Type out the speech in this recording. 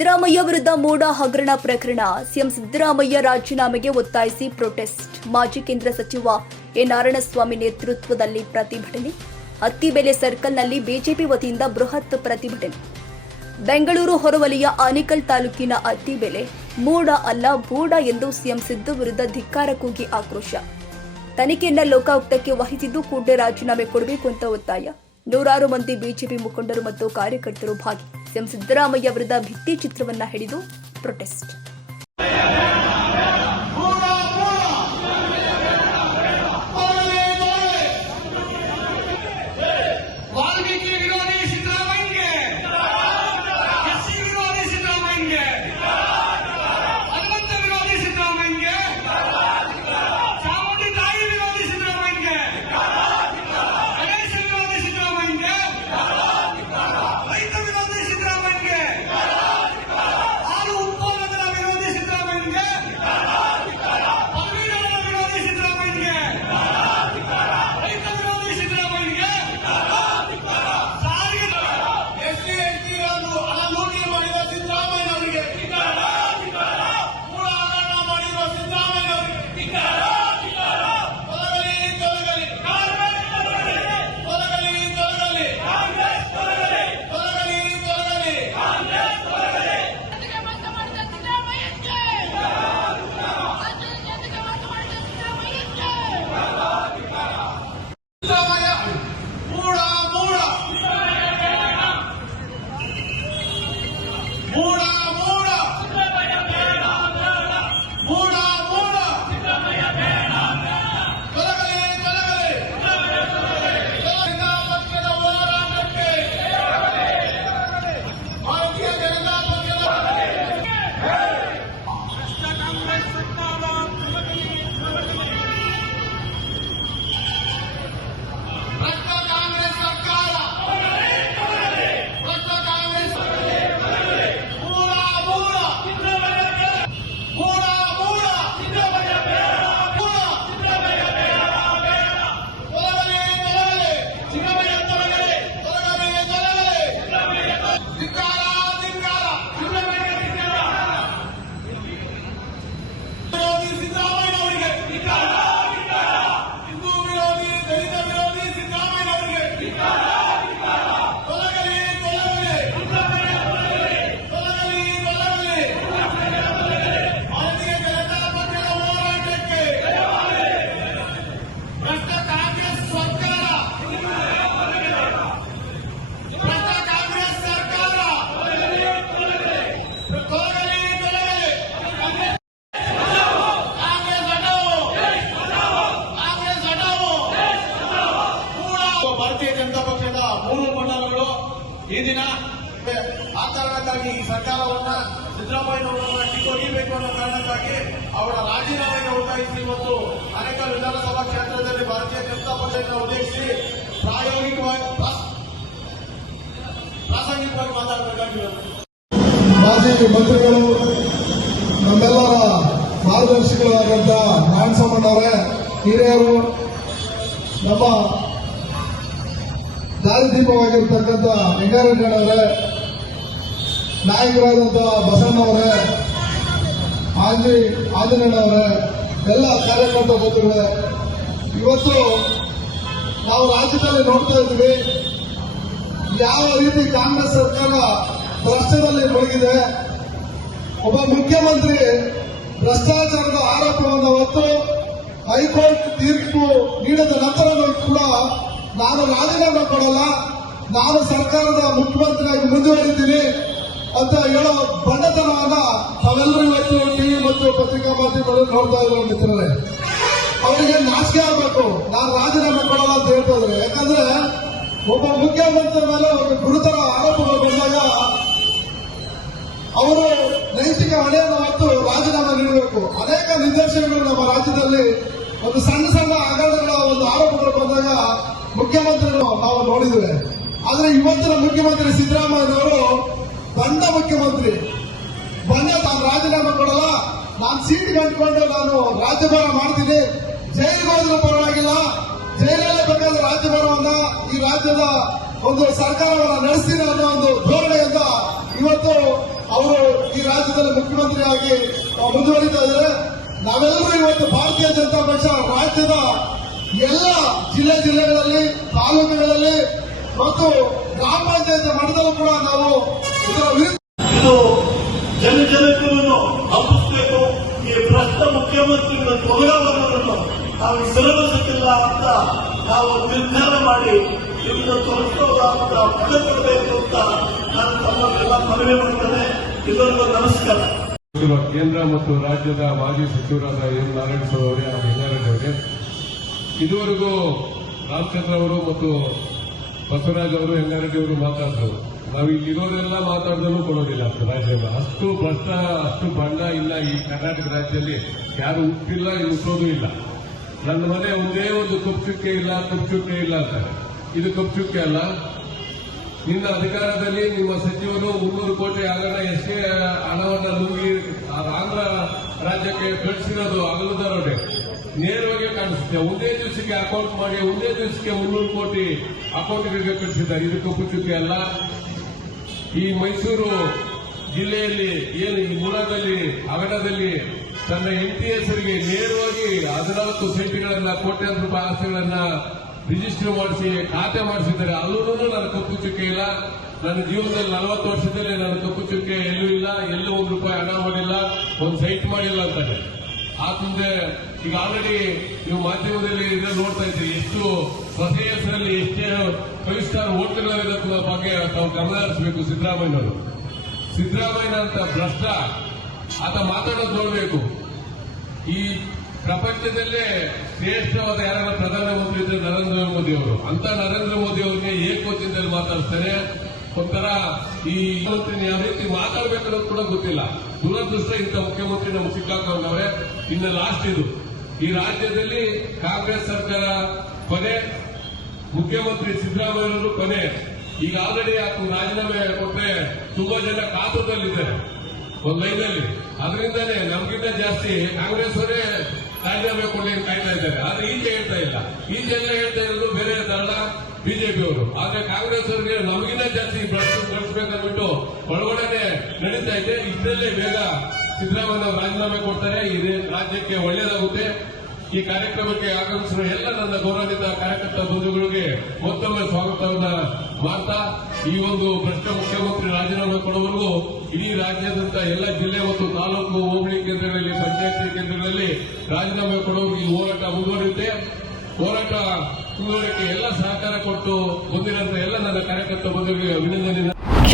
ಸಿದ್ದರಾಮಯ್ಯ ವಿರುದ್ಧ ಮೂಡ ಹಗರಣ ಪ್ರಕರಣ. ಸಿಎಂ ಸಿದ್ದರಾಮಯ್ಯ ರಾಜೀನಾಮೆಗೆ ಒತ್ತಾಯಿಸಿ ಪ್ರೊಟೆಸ್ಟ್. ಮಾಜಿ ಕೇಂದ್ರ ಸಚಿವ ಎ ನಾರಾಯಣಸ್ವಾಮಿ ನೇತೃತ್ವದಲ್ಲಿ ಪ್ರತಿಭಟನೆ. ಅತ್ತಿಬೆಲೆ ಸರ್ಕಲ್ನಲ್ಲಿ ಬಿಜೆಪಿ ವತಿಯಿಂದ ಬೃಹತ್ ಪ್ರತಿಭಟನೆ. ಬೆಂಗಳೂರು ಹೊರವಲಯ ಆನೇಕಲ್ ತಾಲೂಕಿನ ಅತ್ತಿಬೆಲೆ ಮೂಡ ಅಲ್ಲ ಬೂಡ ಎಂದು ಸಿಎಂ ಸಿದ್ದು ವಿರುದ್ಧ ಧಿಕ್ಕಾರ ಕೂಗಿ ಆಕ್ರೋಶ. ತನಿಖೆಯನ್ನ ಲೋಕಾಯುಕ್ತಕ್ಕೆ ವಹಿಸಿದ್ದು ಕೂಡಲೇ ರಾಜೀನಾಮೆ ಕೊಡಬೇಕು ಅಂತ ಒತ್ತಾಯ. ನೂರಾರು ಮಂದಿ ಬಿಜೆಪಿ ಮುಖಂಡರು ಮತ್ತು ಕಾರ್ಯಕರ್ತರು ಭಾಗಿ ಸಿಎಂ ಸಿದ್ದರಾಮಯ್ಯ ವಿರುದ್ಧ ಭಿತ್ತಿ ಚಿತ್ರವನ್ನ ಹಿಡಿದು ಪ್ರೊಟೆಸ್ಟ್ ಮೂಡ ಸರ್ಕಾರವನ್ನ ಸಿದ್ದರಾಮಯ್ಯನವರನ್ನ ಕಿತ್ತೊಗೆಯಬೇಕು ಅನ್ನೋ ಕಾರಣಕ್ಕಾಗಿ ಅವರ ರಾಜೀನಾಮೆಗೆ ಒತ್ತಾಯಿಸಿ ಇವತ್ತು. ಅನೇಕ ವಿಧಾನಸಭಾ ಕ್ಷೇತ್ರದಲ್ಲಿ ಭಾರತೀಯ ಜನತಾ ಪಕ್ಷವನ್ನು ಉದ್ದೇಶಿಸಿ ಪ್ರಾಯೋಗಿಕವಾಗಿ ಪ್ರಾಸ್- ಪ್ರಾಸಂಗಿಕವಾಗಿ ಮಾತಾಡಬೇಕಾಗಿರೋದು ಮಾಜಿ ಮಂತ್ರಿಗಳು ನಮ್ಮೆಲ್ಲರ ಮಾರ್ಗದರ್ಶಿಗಳಾದಂಥ ನಾರಾಯಣಸ್ವಾಮಣ್ಣವರೇ ಹಿರಿಯರು, ನಮ್ಮ ದಾರಿದೀಪವಾಗಿರ್ತಕ್ಕಂಥ ಲಿಂಗಾರೆಡ್ಡಿಯವರೇ ನಾಯಕರಾದಂಥ ಬಸಣ್ಣವರೇ ಆಂಜಿ ಆಂಜನೇಯನವರೇ ಎಲ್ಲ ಕಾರ್ಯಕರ್ತ ಬಂಧುಗಳೇ ಇವತ್ತು ನಾವು ರಾಜ್ಯದಲ್ಲಿ ನೋಡ್ತಾ ಇದ್ದೀವಿ, ಯಾವ ರೀತಿ ಕಾಂಗ್ರೆಸ್ ಸರ್ಕಾರ ಭ್ರಷ್ಟದಲ್ಲಿ ಮುಳುಗಿದೆ, ಒಬ್ಬ ಮುಖ್ಯಮಂತ್ರಿ ಭ್ರಷ್ಟಾಚಾರದ ಆರೋಪವನ್ನು ಹೊತ್ತು ಹೈಕೋರ್ಟ್ ತೀರ್ಪು ನೀಡಿದ ನಂತರನೂ ಕೂಡ ನಾನು ರಾಜೀನಾಮೆ ಕೊಡಲ್ಲ, ನಾನು ಸರ್ಕಾರದ ಮುಖ್ಯಮಂತ್ರಿಯಾಗಿ ಮುಂದುವರಿತೀನಿ. ಅಂತ ಹೇಳೋ ಬಣ್ಣತನವಾದ ತಾವೆಲ್ಲರೂ ಇವತ್ತು ಟಿವಿ ಮತ್ತು ಪತ್ರಿಕಾ ಮಾಧ್ಯಮಗಳು ನೋಡ್ತಾ ಇದ್ರು ಮಿತ್ರರೇ. ಅವರಿಗೆ ನಾಚಿಕೆ ಆಗ್ಬೇಕು. ನಾನು ರಾಜೀನಾಮೆ ಕೊಡಲ್ಲ ಅಂತ ಹೇಳ್ತಾ ಯಾಕಂದ್ರೆ ಒಬ್ಬ ಮುಖ್ಯಮಂತ್ರಿ ಮೇಲೆ ಒಂದು ಗುರುತರ ಆರೋಪಗಳು ಬಂದಾಗ ಅವರು ನೈತಿಕ ಹೊಣೆಯನ್ನು ಹೊತ್ತು ರಾಜೀನಾಮೆ ನೀಡಬೇಕು. ಅನೇಕ ನಿದರ್ಶನಗಳು ನಮ್ಮ ರಾಜ್ಯದಲ್ಲಿ ಒಂದು ಸಣ್ಣ ಸಣ್ಣ ಹಗರಣಗಳ ಒಂದು ಆರೋಪಗಳು ಬಂದಾಗ ಮುಖ್ಯಮಂತ್ರಿಗಳು ನಾವು ನೋಡಿದ್ದೇವೆ. ಆದರೆ ಇವತ್ತಿನ ಮುಖ್ಯಮಂತ್ರಿ ಸಿದ್ದರಾಮಯ್ಯನವರು ಬಂಡ ಮುಖ್ಯಮಂತ್ರಿ. ಬಂದ ತಾನು ರಾಜೀನಾಮೆ ಕೊಡಲ್ಲ. ನಾನು ಸೀಟ್ ಕಂಡುಕೊಂಡು ನಾನು ರಾಜ್ಯಭಾರ ಮಾಡ್ತೀನಿ. ಜೈಲಿಗೆ ಹೋದ್ರೂ ಪರವಾಗಿಲ್ಲ. ಜೈಲಲ್ಲೇ ಬೇಕಾದ ರಾಜ್ಯಭಾರವನ್ನ ಈ ರಾಜ್ಯದ ಒಂದು ಸರ್ಕಾರವನ್ನ ನಡೆಸ್ತೀನಿ ಅನ್ನೋ ಒಂದು ಧೋರಣೆಯಿಂದ ಇವತ್ತು ಅವರು ಈ ರಾಜ್ಯದಲ್ಲಿ ಮುಖ್ಯಮಂತ್ರಿಯಾಗಿ ಮುಂದುವರಿತಾ ಇದ್ದಾರೆ. ನಾವೆಲ್ಲರೂ ಇವತ್ತು ಭಾರತೀಯ ಜನತಾ ಪಕ್ಷ ರಾಜ್ಯದ ಎಲ್ಲ ಜಿಲ್ಲೆ ಜಿಲ್ಲೆಗಳಲ್ಲಿ, ತಾಲೂಕುಗಳಲ್ಲಿ ಮತ್ತು ಗ್ರಾಮ ಪಂಚಾಯತ್ ಮಟ್ಟದಲ್ಲೂ ಕೂಡ ನಾವು ಇದರ ವಿರುದ್ಧ ಇದು ಜನ ಜನತೆಯನ್ನು ಹಬ್ಬಿಸಬೇಕು ಈ ಭ್ರಷ್ಟ ಮುಖ್ಯಮಂತ್ರಿಗಳ ತೊಲಗವನ್ನು ನಾವು ಸಿಲಬಸ್ಸಿಲ್ಲ ಅಂತ ನಾವು ನಿರ್ಧಾರ ಮಾಡಿ ಇದನ್ನು ತೊಲಗಿಸೋದ ಅಂತ ಕೊಡಬೇಕು ಅಂತ ನಾನು ತಮ್ಮನ್ನೆಲ್ಲ ಮನವಿ ಮಾಡ್ತೇನೆ. ಎಲ್ಲರಿಗೂ ನಮಸ್ಕಾರ. ಕೇಂದ್ರ ಮತ್ತು ರಾಜ್ಯದ ಮಾಜಿ ಸಚಿವರಾದ ಎಂ ನಾರಾಯಣ ಸ್ವಾಮಿ ಅವರೇ ಹಾಗೂ ಅವರೇ ಇದುವರೆಗೂ ರಾಮಚಂದ್ರ ಅವರು ಮತ್ತು ಬಸವರಾಜ್ ಅವರು ಹೆಂಗಾರೆಡ್ಡಿ ಅವರು ಮಾತಾಡಿದ್ರು. ನಾವು ಇಲ್ಲಿರೋರೆಲ್ಲ ಮಾತಾಡಿದ್ರು ಕೊಡೋದಿಲ್ಲ ರಾಜ್ಯದ ಅಷ್ಟು ಭ್ರಷ್ಟ, ಅಷ್ಟು ಬಣ್ಣ ಇಲ್ಲ ಈ ಕರ್ನಾಟಕ ರಾಜ್ಯದಲ್ಲಿ. ಯಾರು ಉಪ್ಪಿಲ್ಲ ಇಲ್ಲಿ ಹುಟ್ಟೋದು ಇಲ್ಲ. ನನ್ನ ಮನೆ ಒಂದೇ ಒಂದು ಕಪ್ಚುಕ್ಕೆ ಇಲ್ಲ ಕಪ್ಚುಕ್ಕೆ ಇಲ್ಲ ಅಂತಾರೆ. ಇದು ಕಪ್ಚುಕ್ಕೆ ಅಲ್ಲ. ನಿನ್ನ ಅಧಿಕಾರದಲ್ಲಿ ನಿಮ್ಮ ಸಚಿವರು ಮುನ್ನೂರು ಕೋಟಿ ಆಗಣ ಎಷ್ಟೇ ಹಣವನ್ನು ಆಂಧ್ರ ರಾಜ್ಯಕ್ಕೆ ಕಳಿಸಿರೋದು ಅಗಲದ ರೋಡೆ ನೇರವಾಗಿ ಕಾಣಿಸುತ್ತೆ. ಒಂದೇ ದಿವಸಕ್ಕೆ ಅಕೌಂಟ್ ಮಾಡಿ, ಒಂದೇ ದಿವಸಕ್ಕೆ ಮುನ್ನೂರು ಕೋಟಿ ಅಕೌಂಟ್ಗಳಿಗೆ ಕಳಿಸಿದ್ದಾರೆ ಇದು ಕಪ್ಪು ಚುಕ್ಕೆ ಅಲ್ಲ. ಈ ಮೈಸೂರು ಜಿಲ್ಲೆಯಲ್ಲಿ ಏನು ಮೂಲದಲ್ಲಿ, ಹಗರಣದಲ್ಲಿ ತನ್ನ ಎಂಟಿ ಹೆಸರಿಗೆ ನೇರವಾಗಿ ಹದಿನಾಲ್ಕು ಸೆಂಟ್ಗಳನ್ನ, ಕೋಟ್ಯಾಂತರ ರೂಪಾಯಿ ಆಸ್ತಿಗಳನ್ನ ರಿಜಿಸ್ಟರ್ ಮಾಡಿಸಿ, ಖಾತೆ ಮಾಡಿಸಿದ್ದಾರೆ. ಅಲ್ಲೂ ನನ್ನ ಕಪ್ಪು ಚುಕ್ಕೆ ಇಲ್ಲ. ನನ್ನ ಜೀವನದಲ್ಲಿ ನಲವತ್ತು ವರ್ಷದಲ್ಲಿ ನನ್ನ ಕಪ್ಪು ಚುಕ್ಕೆ ಎಲ್ಲೂ ಇಲ್ಲ. ಎಲ್ಲೂ ಒಂದು ರೂಪಾಯಿ ಹಣ ಮಾಡಿಲ್ಲ. ಒಂದು ಸೈಟ್ ಮಾಡಿಲ್ಲ ಅಂತಾರೆ. ಆ ಮುಂದೆ ಈಗ ಆಲ್ರೆಡಿ ನೀವು ಮಾಧ್ಯಮದಲ್ಲಿ ಇದನ್ನ ನೋಡ್ತಾ ಇದ್ದೀರಿ. ಎಷ್ಟು ಹೊಸೆ ಹೆಸರಲ್ಲಿ ಎಷ್ಟೇ ಫೈವ್ ಸ್ಟಾರ್ ಬಗ್ಗೆ ತಾವು ಗಮನ ಹರಿಸಬೇಕು ಸಿದ್ದರಾಮಯ್ಯನವರು. ಸಿದ್ದರಾಮಯ್ಯ ಅಂತ ಭ್ರಷ್ಟ, ಆತ ಮಾತಾಡೋದು ನೋಡಬೇಕು. ಈ ಪ್ರಪಂಚದಲ್ಲೇ ಶ್ರೇಷ್ಠವಾದ ಯಾರ ಪ್ರಧಾನಮಂತ್ರಿ ಇದ್ರೆ ನರೇಂದ್ರ ಮೋದಿ ಅವರು. ಅಂತ ನರೇಂದ್ರ ಮೋದಿ ಅವರಿಗೆ ಏಕೋಚಿಂದಲ್ಲಿ ಮಾತಾಡ್ತಾರೆ. ಒಂಥರ ಈ ಯಾವ ರೀತಿ ಮಾತಾಡಬೇಕನ್ನೋದು ಕೂಡ ಗೊತ್ತಿಲ್ಲ. ದುರದೃಷ್ಟ ಇಂಥ ಮುಖ್ಯಮಂತ್ರಿ ನಮ್ಗೆ ಸಿಕ್ಕಾಕೊಂಡವ್ರೆ ಇನ್ನು ಲಾಸ್ಟ್ ಇದು. ಈ ರಾಜ್ಯದಲ್ಲಿ ಕಾಂಗ್ರೆಸ್ ಸರ್ಕಾರ ಕೊನೆ, ಮುಖ್ಯಮಂತ್ರಿ ಸಿದ್ದರಾಮಯ್ಯವರು ಕೊನೆ. ಈಗ ಆಲ್ರೆಡಿ ಆತು ರಾಜೀನಾಮೆ ಕೊಟ್ಟರೆ ತುಂಬಾ ಜನ ಕಾತುರದಲ್ಲಿದ್ದಾರೆ, ಒಂದು ಲೈನಲ್ಲಿ. ಅದರಿಂದಾನೇ ನಮಗಿಂತ ಜಾಸ್ತಿ ಕಾಂಗ್ರೆಸ್ ಅವರೇ ರಾಜೀನಾಮೆ ಕೊಡಲಿ ಕಾಯ್ತಾ ಇದ್ದಾರೆ. ಆದ್ರೆ ಈಚೆ ಹೇಳ್ತಾ ಇಲ್ಲ. ಈಚೆ ಎಲ್ಲ ಹೇಳ್ತಾ ಇರೋದು ಬೇರೆ ದಳ ಬಿಜೆಪಿ ಅವರು ಆದ್ರೆ ಕಾಂಗ್ರೆಸ್ ಅವರಿಗೆ ನಮಗಿಂತ ಜಾಸ್ತಿ ಬಳಸಬೇಕಂದ್ಬಿಟ್ಟು ಒಳಗಡೆ ನಡೀತಾ ಇದೆ. ಇದರಲ್ಲೇ ಬೇಗ ಸಿದ್ದರಾಮಯ್ಯ ರಾಜೀನಾಮೆ ಕೊಡ್ತಾರೆ. ಈ ರಾಜ್ಯಕ್ಕೆ ಒಳ್ಳೆಯದಾಗುತ್ತೆ ಈ ಕಾರ್ಯಕ್ರಮಕ್ಕೆ ಆಗಮಿಸಿರುವ ಎಲ್ಲ ನನ್ನ ಗೌರವಿತ ಕಾರ್ಯಕರ್ತ ಬಂಧುಗಳಿಗೆ ಮತ್ತೊಮ್ಮೆ ಸ್ವಾಗತವನ್ನ ಮಾಡ್ತಾ, ಈ ಒಂದು ಭ್ರಷ್ಟ ಮುಖ್ಯಮಂತ್ರಿ ರಾಜೀನಾಮೆ ಕೊಡುವವರೆಗೂ ಇಡೀ ರಾಜ್ಯದಂತ ಎಲ್ಲ ಜಿಲ್ಲೆ ಮತ್ತು ತಾಲೂಕು ಹೋಬಳಿ ಕೇಂದ್ರಗಳಲ್ಲಿ, ಪಂಚಾಯತ್ ಕೇಂದ್ರಗಳಲ್ಲಿ ರಾಜೀನಾಮೆ ಕೊಡುವವರಿಗೆ ಈ ಹೋರಾಟ ಮುಂದುವರಿಯುತ್ತೆ. ಹೋರಾಟ ಮುಂದುವರಿಕೆ ಎಲ್ಲ ಸಹಕಾರ ಕೊಟ್ಟು ಬಂದಿರುವಂತಹ ಎಲ್ಲ ನನ್ನ ಕಾರ್ಯಕರ್ತ ಬಂಧುಗಳಿಗೆ ಅಭಿನಂದನೆ